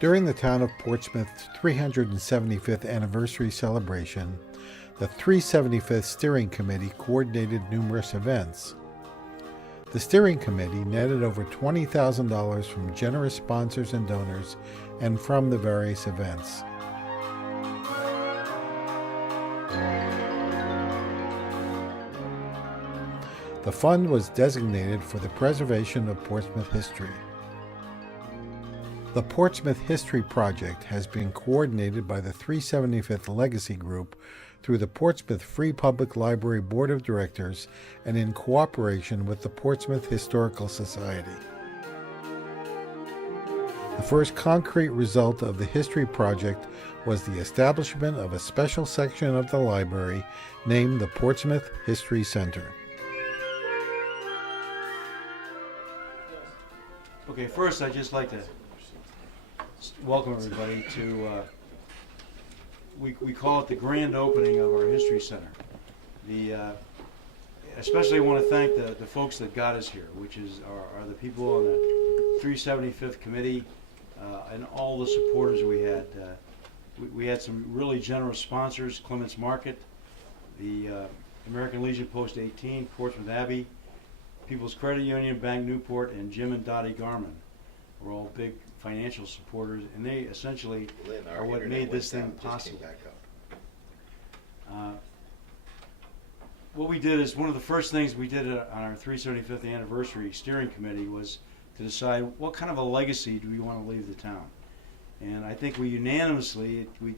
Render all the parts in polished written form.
During the town of Portsmouth's 375th anniversary celebration, the 375th Steering Committee coordinated numerous events. The Steering Committee netted over $20,000 from generous sponsors and donors and from the various events. The fund was designated for the preservation of Portsmouth history. The Portsmouth History Project has been coordinated by the 375th Legacy Group through the Portsmouth Free Public Library Board of Directors and in cooperation with the Portsmouth Historical Society. The first concrete result of the History Project was the establishment of a special section of the library named the Portsmouth History Center. Okay, first I'd just like to welcome everybody to, we call it the grand opening of our History Center. Especially want to thank the folks that got us here, which are the people on the 375th Committee and all the supporters we had. We had some really generous sponsors: Clements Market, the American Legion Post 18, Portsmouth Abbey, People's Credit Union, Bank Newport, and Jim and Dottie Garman were all big financial supporters, and they essentially are what made this thing possible. What we did is one of the first things we did on our 375th anniversary steering committee was to decide what kind of a legacy do we want to leave the town. And I think we unanimously, we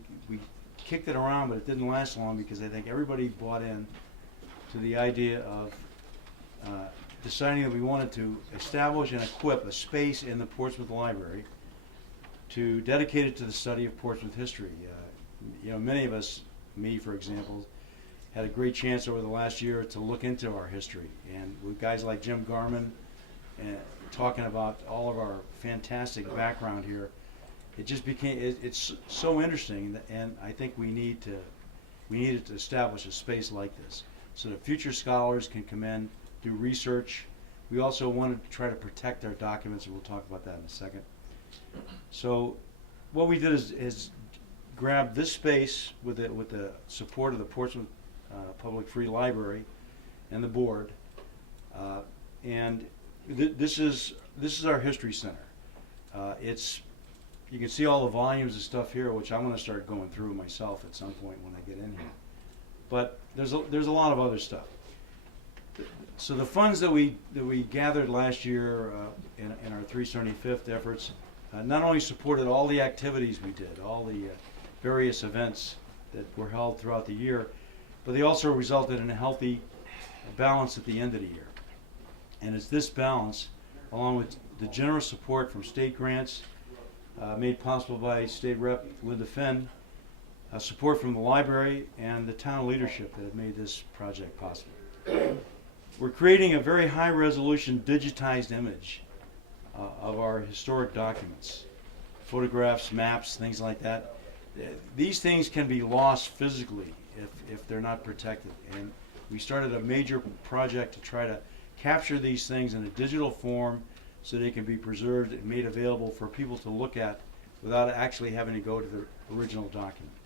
kicked it around, but it didn't last long because I think everybody bought in to the idea of deciding that we wanted to establish and equip a space in the Portsmouth Library to dedicate it to the study of Portsmouth history. Many of us, me for example, had a great chance over the last year to look into our history, and with guys like Jim Garman talking about all of our fantastic background here, it just became it's so interesting, and I think we needed to establish a space like this so that future scholars can come in, do research. We also wanted to try to protect our documents, and we'll talk about that in a second. So what we did is grab this space with the support of the Portsmouth Public Free Library and the board, and this is our History Center. You can see all the volumes of stuff here, which I'm going to start going through myself at some point when I get in here. But there's a lot of other stuff. So the funds that we gathered last year in our 375th efforts not only supported all the activities we did, all the various events that were held throughout the year, but they also resulted in a healthy balance at the end of the year. And it's this balance, along with the generous support from state grants made possible by State Rep Linda Fenn, support from the library and the town leadership that have made this project possible. We're creating a very high-resolution digitized image of our historic documents, photographs, maps, things like that. These things can be lost physically if they're not protected. And we started a major project to try to capture these things in a digital form so they can be preserved and made available for people to look at without actually having to go to the original document.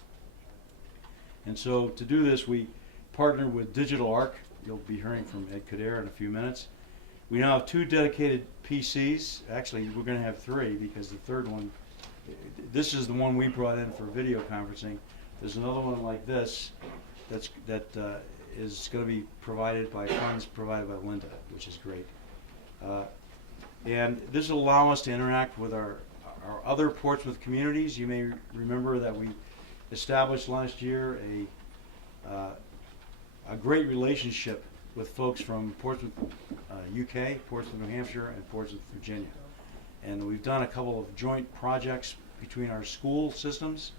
And so to do this, we partnered with Digital Arc. You'll be hearing from Ed Kader in a few minutes. We now have 2 dedicated PCs. Actually, we're going to have 3 because the third one, this is the one we brought in for video conferencing. There's another one like this that is going to be provided by funds provided by Linda, which is great. And this will allow us to interact with our other Portsmouth communities. You may remember that we established last year a great relationship with folks from Portsmouth, UK, Portsmouth, New Hampshire, and Portsmouth, Virginia. And we've done a couple of joint projects between our school systems,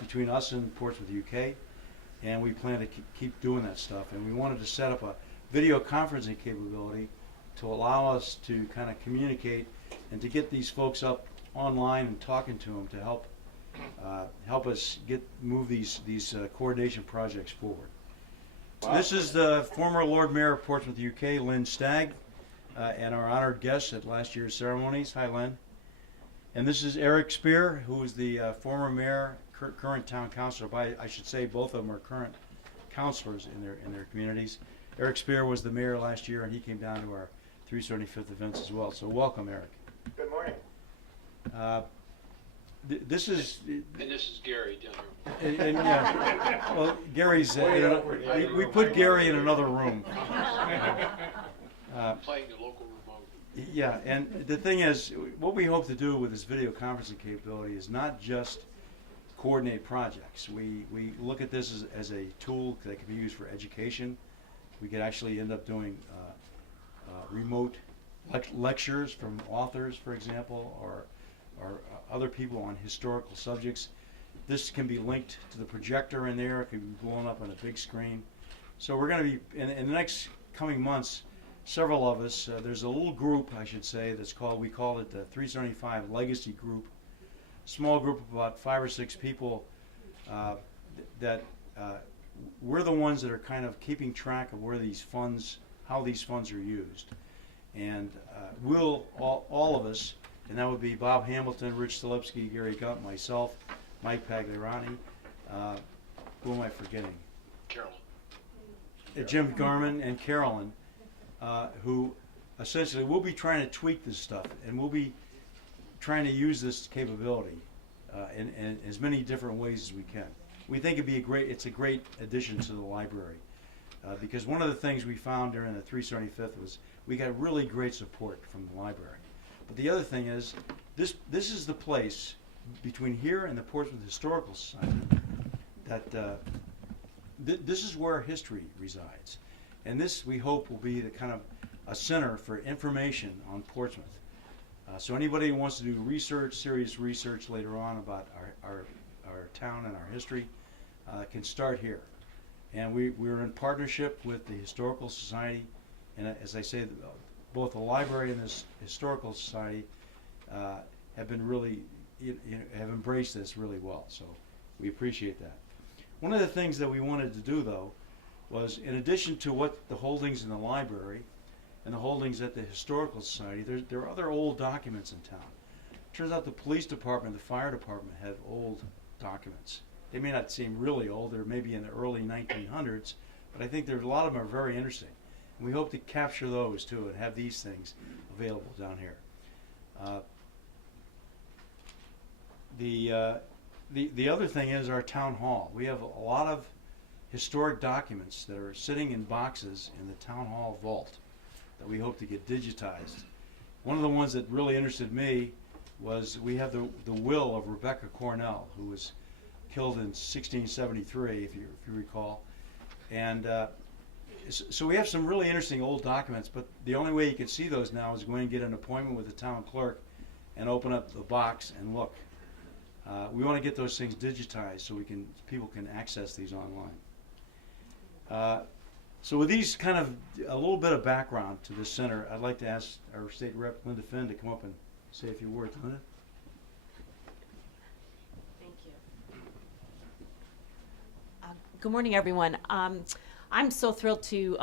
between us and Portsmouth, UK, and we plan to keep doing that stuff. And we wanted to set up a video conferencing capability to allow us to kind of communicate and to get these folks up online and talking to them to help us move these coordination projects forward. Wow. This is the former Lord Mayor of Portsmouth, UK, Lynn Stagg, and our honored guest at last year's ceremonies. Hi, Lynn. And this is Eric Spear, who is the former mayor, current town councilor. I should say both of them are current councilors in their communities. Eric Spear was the mayor last year, and he came down to our 375th events as well. So welcome, Eric. Good morning. This is And this is Gary down here. yeah. Well, Gary's Way over. we put Gary in another room. Playing the local remote. Yeah, and the thing is, what we hope to do with this video conferencing capability is not just coordinate projects. We look at this as a tool that can be used for education. We could actually end up doing remote lectures from authors, for example, or other people on historical subjects. This can be linked to the projector in there. It can be blown up on a big screen. So we're going to be, in the next coming months, several of us, there's a little group, I should say, we call it the 375 Legacy Group. Small group of about 5 or 6 people that we're the ones that are kind of keeping track of where these funds, how these funds are used. And we'll, all of us, and that would be Bob Hamilton, Rich Stilipsky, Gary Gunt, myself, Mike Pagliarani. Who am I forgetting? Carolyn. Jim Garman and Carolyn, who essentially we'll be trying to tweak this stuff, and we'll be trying to use this capability in as many different ways as we can. We think it's a great addition to the library, because one of the things we found during the 375th was we got really great support from the library. But the other thing is, this is the place between here and the Portsmouth Historical Society that this is where history resides, and this we hope will be the kind of a center for information on Portsmouth. So anybody who wants to do research, serious research later on about our town and our history, can start here. And we're in partnership with the Historical Society, and as I say, both the library and this Historical Society have been really, have embraced this really well. So we appreciate that. One of the things that we wanted to do, though, was in addition to what the holdings in the library and the holdings at the Historical Society, there are other old documents in town. Turns out the police department, the fire department have old documents. They may not seem really old, they're maybe in the early 1900s, but I think a lot of them are very interesting. And we hope to capture those too and have these things available down here. The other thing is our town hall. We have a lot of historic documents that are sitting in boxes in the town hall vault that we hope to get digitized. One of the ones that really interested me was we have the will of Rebecca Cornell, who was killed in 1673, if you recall. And so we have some really interesting old documents, but the only way you can see those now is going to get an appointment with the town clerk and open up the box and look. We want to get those things digitized so people can access these online. So with these kind of a little bit of background to this center, I'd like to ask our state rep, Linda Finn, to come up and say a few words. Linda? Thank you. Good morning, everyone. I'm so thrilled to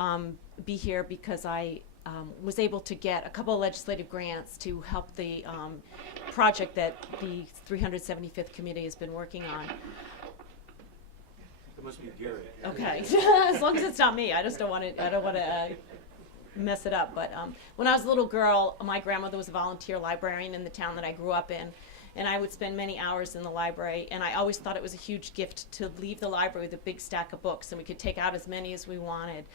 be here because I was able to get a couple of legislative grants to help the project that the 375th committee has been working on. It must be Gary. Okay, as long as it's not me. I just don't want to. I don't want to mess it up. But when I was a little girl, my grandmother was a volunteer librarian in the town that I grew up in, and I would spend many hours in the library. And I always thought it was a huge gift to leave the library with a big stack of books, and we could take out as many as we wanted.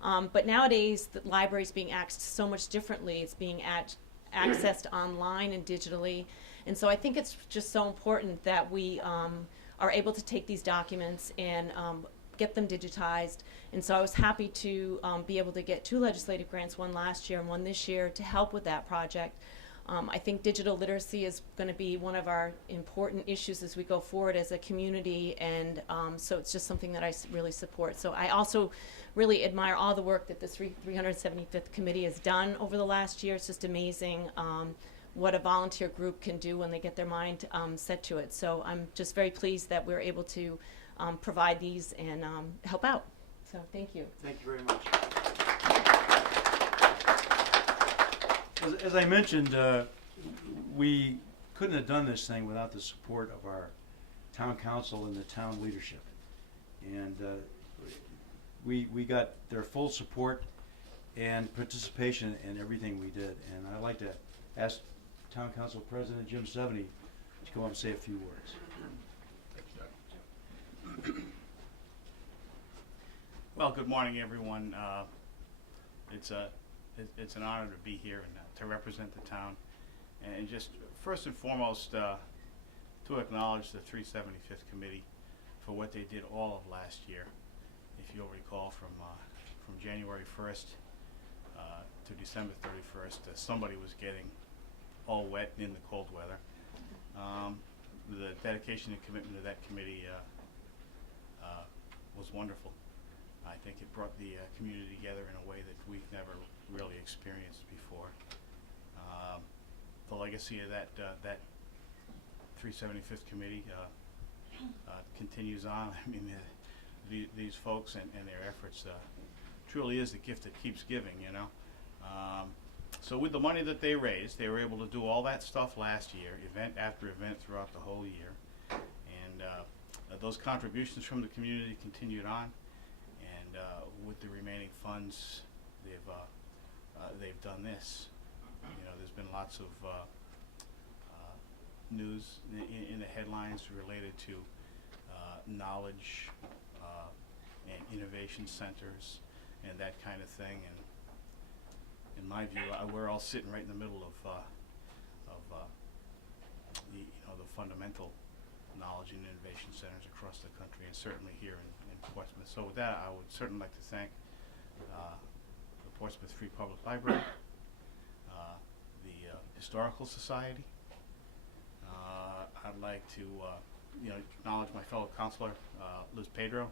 But nowadays, the library is being accessed so much differently. It's being accessed online and digitally, and so I think it's just so important that we are able to take these documents and get them digitized. And so I was happy to be able to get 2 legislative grants, one last year and one this year, to help with that project. I think digital literacy is going to be one of our important issues as we go forward as a community, and so it's just something that I really support. So I also really admire all the work that the 375th committee has done over the last year. It's just amazing what a volunteer group can do when they get their mind set to it. So I'm just very pleased that we're able to provide these and help out. So thank you. Thank you very much. As I mentioned, we couldn't have done this thing without the support of our town council and the town leadership. And we got their full support and participation in everything we did. And I'd like to ask Town Council President Jim Seveny to come up and say a few words. Well, good morning, everyone. It's an honor to be here and to represent the town, and just first and foremost to acknowledge the 375th Committee for what they did all of last year. If you'll recall, from January 1st to December 31st, somebody was getting all wet in the cold weather. The dedication and commitment of that committee was wonderful. I think it brought the community together in a way that we've never really experienced before. The legacy of that 375th Committee continues on. I mean, these folks and their efforts truly is the gift that keeps giving, you know. So with the money that they raised, they were able to do all that stuff last year, event after event throughout the whole year. And those contributions from the community continued on. And with the remaining funds, they've done this. You know, there's been lots of news in the headlines related to knowledge and innovation centers and that kind of thing. And in my view, we're all sitting right in the middle of the fundamental knowledge and innovation centers across the country, and certainly here in Portsmouth. So with that, I would certainly like to thank the Portsmouth Free Public Library, the Historical Society. I'd like to acknowledge my fellow counselor, Liz Pedro.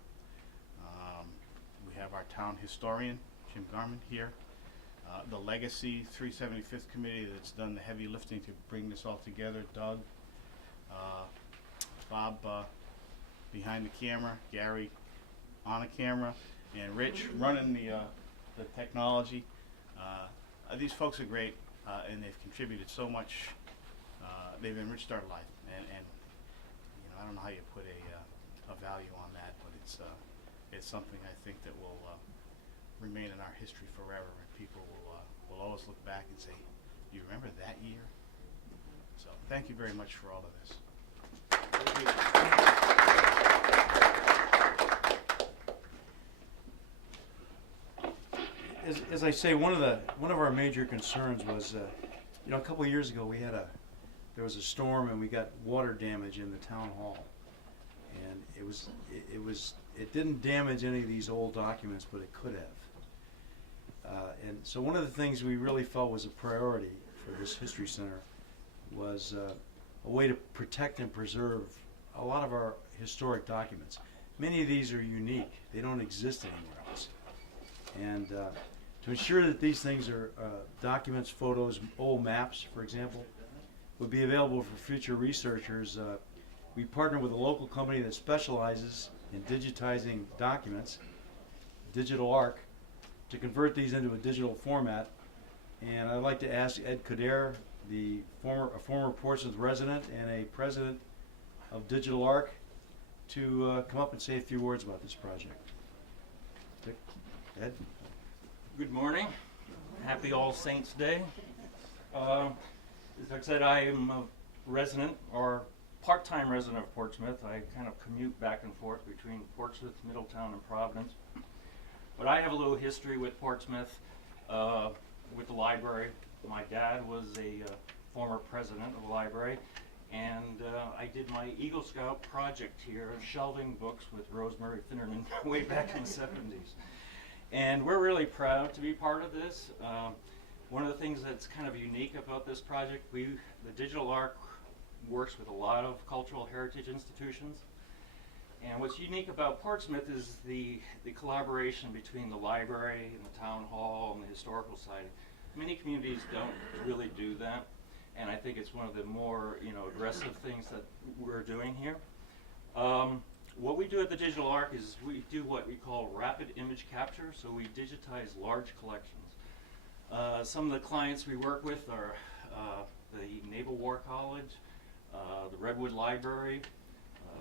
We have our town historian, Jim Garman, here. The Legacy 375th Committee that's done the heavy lifting to bring this all together, Doug, Bob behind the camera, Gary on the camera, and Rich running the technology. These folks are great, and they've contributed so much. They've enriched our life, and I don't know how you put a value on that, but it's something I think that will remain in our history forever, and people will always look back and say, "Do you remember that year?" So thank you very much for all of this. As I say, one of our major concerns was, a couple of years ago there was a storm and we got water damage in the town hall, and it didn't damage any of these old documents, but it could have. And so one of the things we really felt was a priority for this history center was a way to protect and preserve a lot of our historic documents. Many of these are unique; they don't exist anywhere else. And to ensure that these things are documents, photos, old maps, for example, would be available for future researchers, we partner with a local company that specializes in digitizing documents, Digital Arc, to convert these into a digital format. And I'd like to ask Ed Kader, a former Portsmouth resident and a president of Digital Arc, to come up and say a few words about this project. Ed? Good morning. Happy All Saints Day. As I said, I am a resident or part-time resident of Portsmouth. I kind of commute back and forth between Portsmouth, Middletown, and Providence. But I have a little history with Portsmouth, with the library. My dad was a former president of the library, and I did my Eagle Scout project here, shelving books with Rosemary Finnerman way back in the 70s. And we're really proud to be part of this. One of the things that's kind of unique about this project, the Digital Arc works with a lot of cultural heritage institutions. And what's unique about Portsmouth is the collaboration between the library and the town hall and the historical society. Many communities don't really do that, and I think it's one of the more aggressive things that we're doing here. What we do at the Digital Arc is we do what we call rapid image capture, so we digitize large collections. Some of the clients we work with are the Naval War College, the Redwood Library,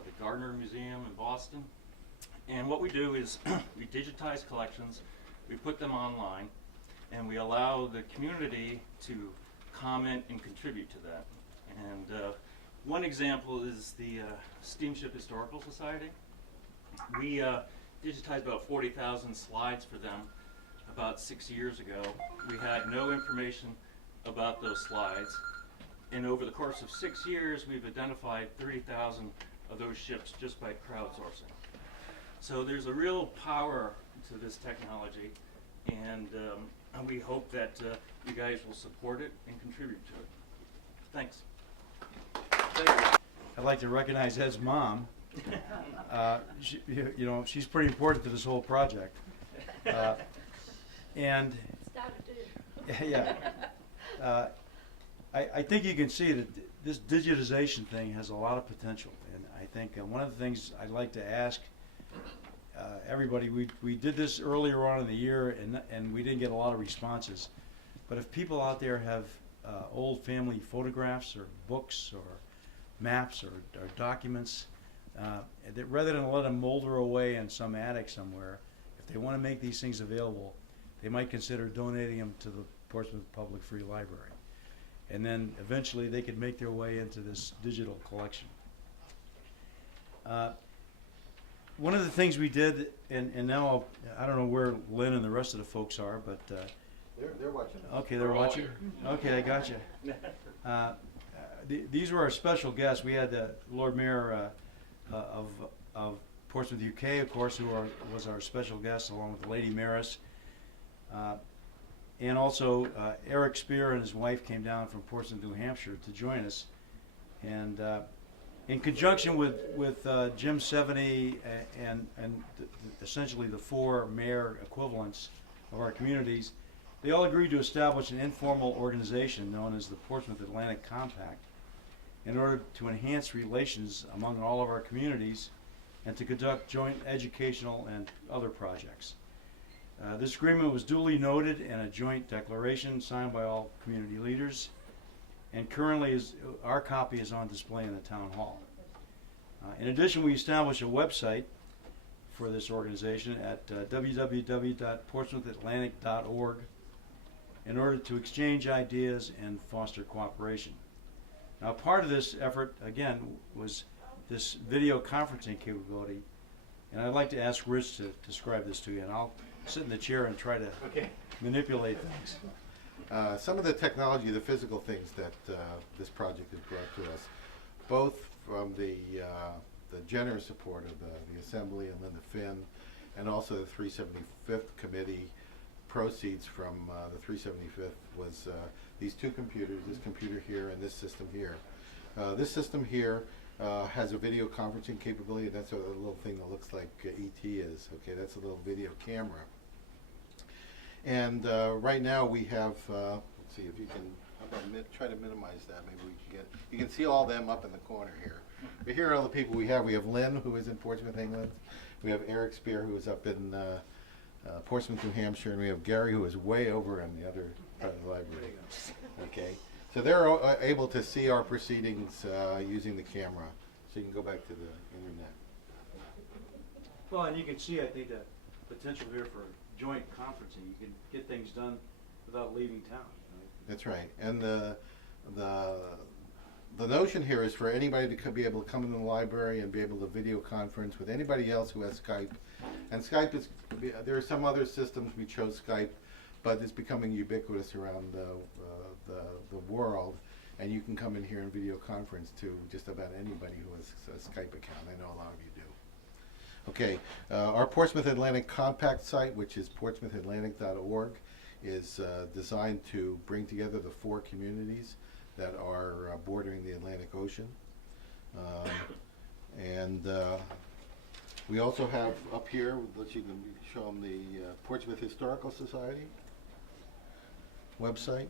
the Gardner Museum in Boston. And what we do is we digitize collections, we put them online, and we allow the community to comment and contribute to that. And one example is the Steamship Historical Society. We digitized about 40,000 slides for them about 6 years ago. We had no information about those slides. And over the course of 6 years, we've identified 30,000 of those ships just by crowdsourcing. So there's a real power to this technology, and we hope that you guys will support it and contribute to it. Thanks. I'd like to recognize Ed's mom. She's pretty important to this whole project. And yeah, I think you can see that this digitization thing has a lot of potential. And I think one of the things I'd like to ask everybody, we did this earlier on in the year, and we didn't get a lot of responses. But if people out there have old family photographs or books or maps or documents, that rather than let them molder away in some attic somewhere, if they want to make these things available, they might consider donating them to the Portsmouth Public Free Library. And then eventually they could make their way into this digital collection. One of the things we did, and now I don't know where Lynn and the rest of the folks are, but They're watching. okay, they're watching. Okay, I got you. These were our special guests. We had the Lord Mayor of Portsmouth, UK, of course, who was our special guest, along with Lady Mayoress, and also Eric Spear and his wife came down from Portsmouth, New Hampshire, to join us, and in conjunction with Jim Seveny and essentially the four mayor equivalents of our communities, they all agreed to establish an informal organization known as the Portsmouth Atlantic Compact in order to enhance relations among all of our communities and to conduct joint educational and other projects. This agreement was duly noted in a joint declaration signed by all community leaders, and currently our copy is on display in the town hall. In addition, we established a website for this organization at www.portsmouthatlantic.org in order to exchange ideas and foster cooperation. Now, part of this effort, again, was this video conferencing capability, and I'd like to ask Rich to describe this to you, and I'll sit in the chair and try to manipulate things. Some of the technology, the physical things that this project has brought to us, both from the generous support of the Assembly and Linda Finn, and also the 375th Committee. Proceeds from the 375th was these two computers, this computer here and this system here. This system here has a video conferencing capability. That's a little thing that looks like ET is. Okay, that's a little video camera. And right now we have, let's see if you can, how about try to minimize that. Maybe we can get, you can see all them up in the corner here. But here are all the people we have. We have Lynn, who is in Portsmouth, England. We have Eric Spear, who is up in Portsmouth, New Hampshire, and we have Gary, who is way over in the other part of the library. Okay, so they're able to see our proceedings using the camera. So you can go back to the internet. Well, and you can see, I think, the potential here for joint conferencing. You can get things done without leaving town. Right? That's right, and the notion here is for anybody to be able to come into the library and be able to video conference with anybody else who has Skype. And Skype is, there are some other systems, we chose Skype, but it's becoming ubiquitous around the world. And you can come in here and video conference to just about anybody who has a Skype account. I know a lot of you do. Okay, our Portsmouth Atlantic Compact site, which is portsmouthatlantic.org, is designed to bring together the four communities that are bordering the Atlantic Ocean. We also have up here, you can show them the Portsmouth Historical Society website.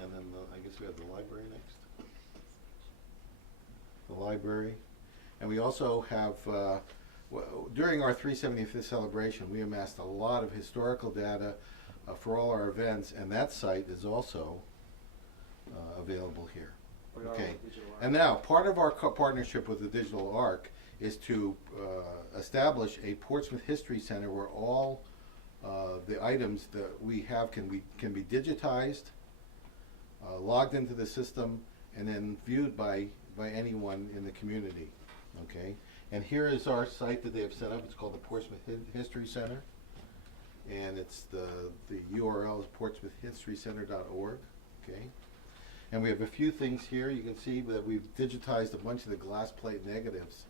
And then I guess we have the library next. The library. And we also have, during our 375th celebration, we amassed a lot of historical data for all our events, and that site is also available here. Okay. And now, part of our partnership with the Digital Arc is to establish a Portsmouth History Center where all the items that we have can be digitized, logged into the system, and then viewed by anyone in the community. Okay. And here is our site that they have set up. It's called the Portsmouth History Center, and it's the URL is portsmouthhistorycenter.org. Okay. And we have a few things here. You can see that we've digitized a bunch of the glass plate negatives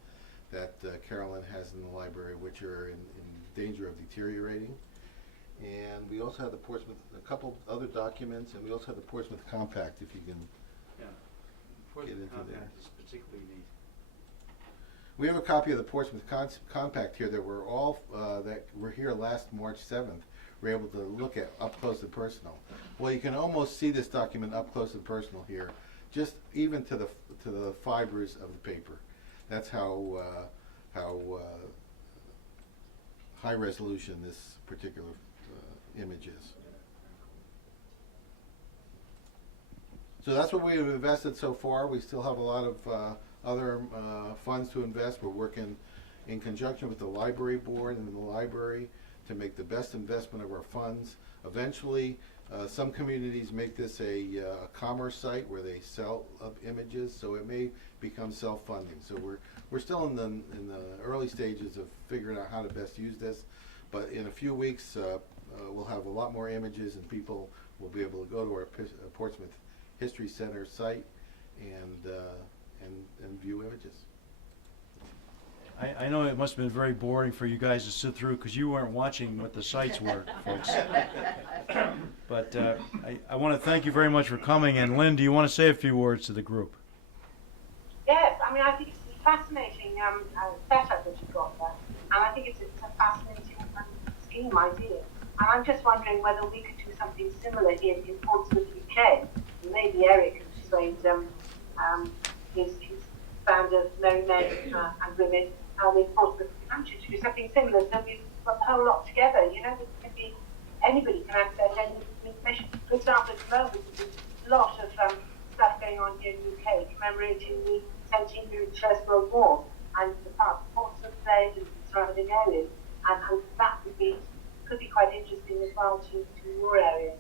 that Carolyn has in the library, which are in danger of deteriorating. And we also have the Portsmouth, a couple other documents, and we also have the Portsmouth Compact, if you can get into there. Is particularly neat. We have a copy of the Portsmouth Compact here that were here last March 7th. We're able to look at up close and personal. Well, you can almost see this document up close and personal here, just even to the fibers of the paper. That's how high resolution this particular image is. So that's what we have invested so far. We still have a lot of other funds to invest. We're working in conjunction with the library board and the library to make the best investment of our funds. Eventually, some communities make this a commerce site where they sell images, so it may become self-funding. So we're still in the early stages of figuring out how to best use this. But in a few weeks, we'll have a lot more images, and people will be able to go to our Portsmouth History Center site and view images. I know it must have been very boring for you guys to sit through because you weren't watching what the sites were, folks. But I want to thank you very much for coming. And Lynn, do you want to say a few words to the group? Yes, I mean, I think it's a fascinating setup that you've got there. And I think it's a fascinating scheme idea. And I'm just wondering whether we could do something similar in Portsmouth, UK. Maybe Eric has explained his band of known men and women in Portsmouth, Hampshire, to do something similar. So we've got the whole lot together. You know, it can be, anybody can access any information. For example, at the moment, there's a lot of stuff going on here in the UK commemorating the 17th year of the First World War and the part of Portsmouth Blade and surrounding areas. And that could be quite interesting as well to your area.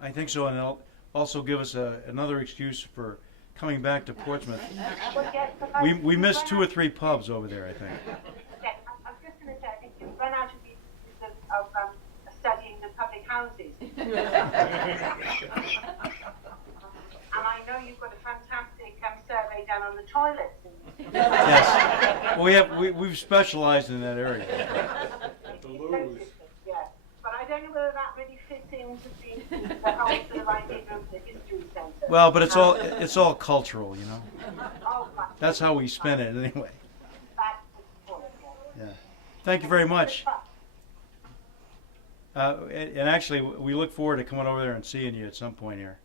I think so, and it'll also give us another excuse for coming back to Portsmouth. Well, yes, We missed 2 or 3 pubs over there, I think. Yes, I was just going to say, I think you've run out of uses of studying the public houses. And I know you've got a fantastic survey done on the toilets. Yes. Well, we've specialized in that area. Yeah. But I don't know whether that really fits into the whole sort of idea of the history centre. Well, but it's all cultural, you know. Oh, right. That's how we spin it anyway. That's the point, Yeah. Thank you very much. And actually, we look forward to coming over there and seeing you at some point here.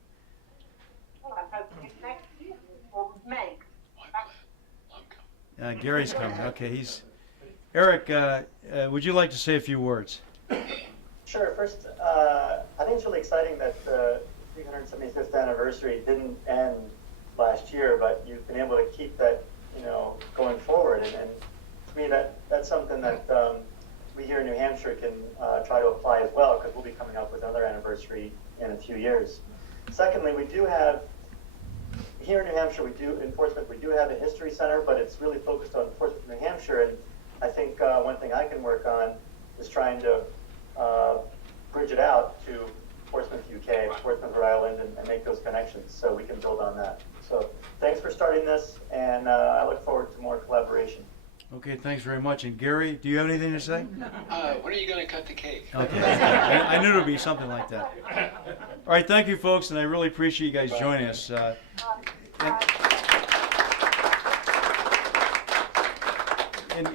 Well, I'm hoping it's next year or May. Gary's coming. Okay, Eric, would you like to say a few words? Sure. First, I think it's really exciting that the 375th anniversary didn't end last year, but you've been able to keep that, going forward. And to me, that's something that we here in New Hampshire can try to apply as well, because we'll be coming up with another anniversary in a few years. Secondly, we do have here in New Hampshire, in Portsmouth, we do have a history center, but it's really focused on Portsmouth, New Hampshire. And I think one thing I can work on is trying to bridge it out to Portsmouth, UK, Portsmouth, Rhode Island, and make those connections so we can build on that. So thanks for starting this, and I look forward to more collaboration. Okay, thanks very much. And Gary, do you have anything to say? When are you going to cut the cake? Okay. I knew it would be something like that. All right, thank you, folks, and I really appreciate you guys joining us.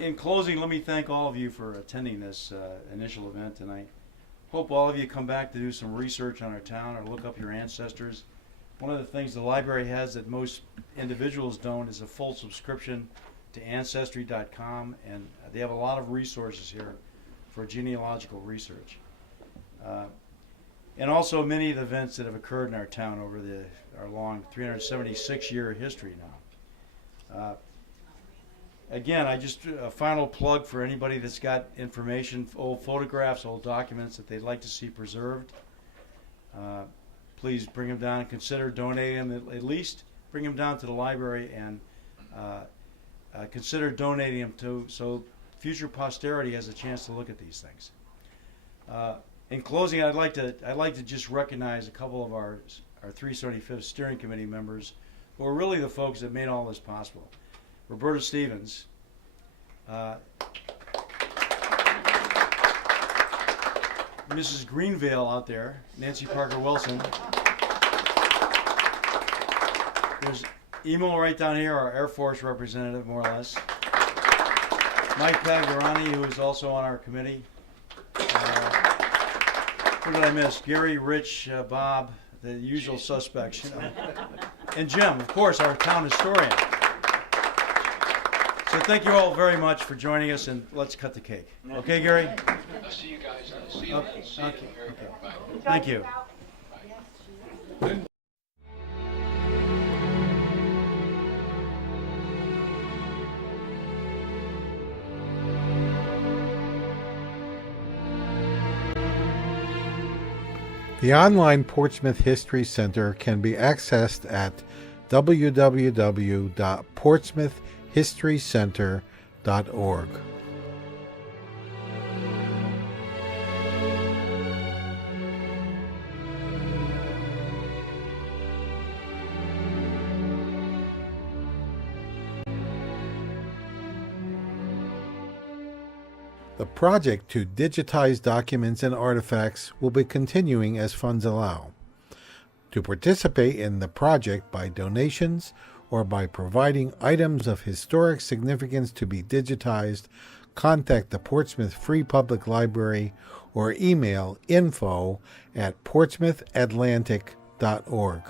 In closing, let me thank all of you for attending this initial event tonight. Hope all of you come back to do some research on our town or look up your ancestors. One of the things the library has that most individuals don't is a full subscription to Ancestry.com, and they have a lot of resources here for genealogical research. and also many of the events that have occurred in our town over our long 376-year history now. Again, a final plug for anybody that's got information, old photographs, old documents that they'd like to see preserved. Please bring them down and consider donating them. At least bring them down to the library and consider donating them so future posterity has a chance to look at these things. In closing, I'd like to just recognize a couple of our 375th steering committee members who are really the folks that made all this possible. Roberta Stevens, Mrs. Greenvale out there, Nancy Parker Wilson. There's Emo right down here, our Air Force representative, more or less. Mike Pagarani, who is also on our committee. Who did I miss? Gary, Rich, Bob, the usual suspects. And Jim, of course, our town historian. So thank you all very much for joining us, and let's cut the cake. Okay, Gary? I'll see you guys. See you. Okay. See you. Okay. Bye. Thank you. The online Portsmouth History Center can be accessed at www.portsmouthhistorycenter.org. The project to digitize documents and artifacts will be continuing as funds allow. To participate in the project by donations or by providing items of historic significance to be digitized, contact the Portsmouth Free Public Library or email info@portsmouthatlantic.org.